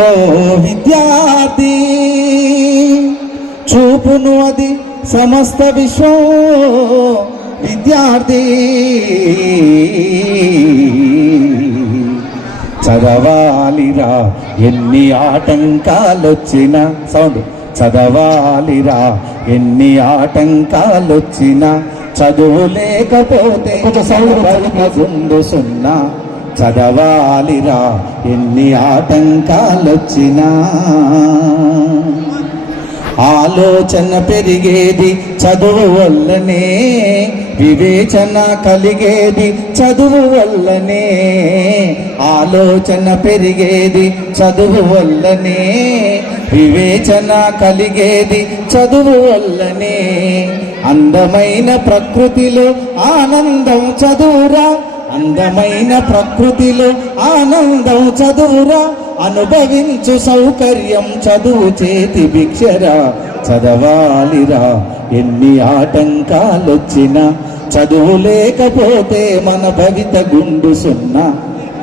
ఓ విద్యార్థి చూపును అది సమస్త విశ్వం. విద్యార్థి చదవాలిరా ఎన్ని ఆటంకాలొచ్చిన. సౌండ్. చదవాలిరా ఎన్ని ఆటంకాలొచ్చిన. చదువు లేకపోతే సౌండ్ సున్నా. చదవాలిరా ఎన్ని ఆటంకాలొచ్చినా. ఆలోచన పెరిగేది చదువు వల్లనే వివేచన కలిగేది చదువు వల్లనే. ఆలోచన పెరిగేది చదువు వల్లనే వివేచన కలిగేది చదువు వల్లనే. అందమైన ప్రకృతిలో ఆనందం చదువురా అందమైన ప్రకృతిలో ఆనందం చదువురా అనుభవించు సౌకర్యం చదువు చేతి భిక్షరా. చదవాలిరా ఎన్ని ఆటంకాలొచ్చినా చదువు లేకపోతే మన భవిత గుండు సున్నా.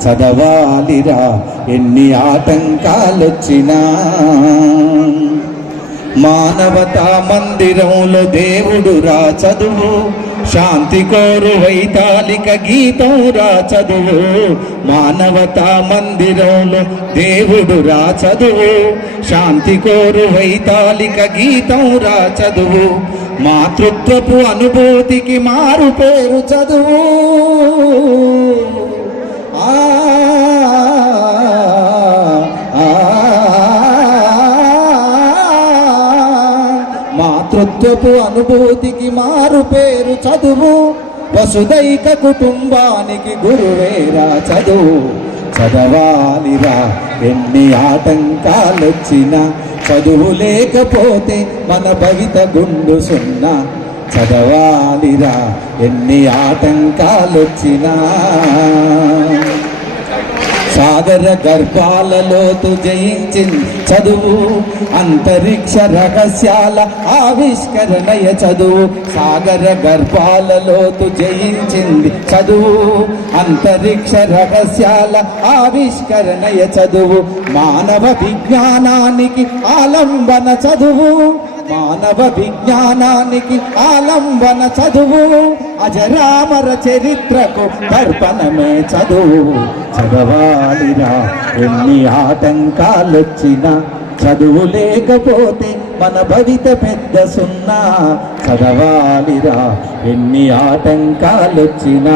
చదవాలిరా ఎన్ని ఆటంకాలొచ్చినా. మానవతా మందిరంలో దేవుడు రా చదువు శాంతి కోరు వైతాళిక గీతం రా చదువు మానవతా మందిరంలో దేవుడు రా చదువు శాంతి కోరు వైతాళిక గీతం రా చదువు మాతృత్వపు అనుభూతికి మారు పేరు చదువు. మాతృత్వపు అనుభూతికి మారు పేరు చదువు. వసుదైక కుటుంబానికి గురువేరా చదువు. చదవాలిరా ఎన్ని ఆటంకాలొచ్చినా. చదువు లేకపోతే మన భవిత గుండు సున్నా. చదవాలిరా ఎన్ని ఆటంకాలొచ్చినా. సాగర గర్భాలలో జయించింది చదువు. అంతరిక్ష రహస్యాల ఆవిష్కరణయ చదువు. సాగర గర్భాలలో జయించింది చదువు. అంతరిక్ష రహస్యాల ఆవిష్కరణయ చదువు. మానవ విజ్ఞానానికి ఆలంబన చదువు. మానవ విజ్ఞానానికి ఆలంబన చదువు. అజరామర చరిత్రకు దర్పణమే చదువు. చదవాలిరా ఎన్ని ఆటంకాలొచ్చినా. చదువు లేకపోతే మన భవిత పెద్ద సున్నా. చదవాలిరా ఎన్ని ఆటంకాలొచ్చినా.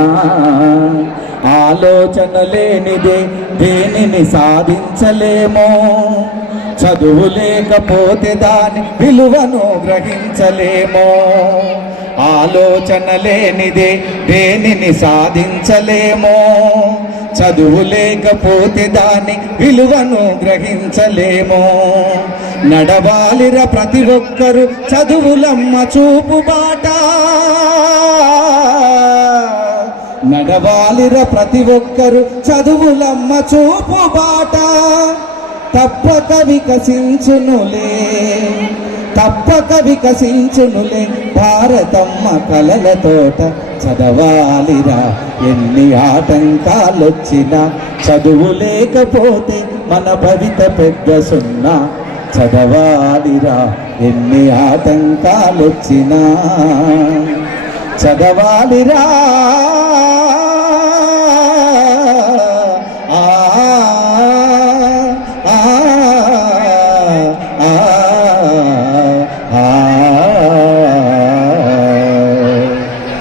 ఆలోచన లేనిదే దేనిని సాధించలేమో. చదువు లేకపోతే దాని విలువను గ్రహించలేమో. ఆలోచన లేనిదే దేనిని సాధించలేమో. చదువు లేకపోతే దాని విలువను గ్రహించలేమో. నడవాలిర ప్రతి ఒక్కరు చదువులమ్మ చూపు బాట. నడవాలిర ప్రతి ఒక్కరు చదువులమ్మ చూపు బాట. తప్పక వికసించునులే. తప్పక వికసించునులే. భారతమ్మ కలల తోట చదవాలిరా. ఎన్ని ఆటంకాలొచ్చినా చదువు లేకపోతే మన భవిత పెద్ద సున్నా చదవాలిరా. ఎన్ని ఆటంకాలొచ్చినా చదవాలిరా.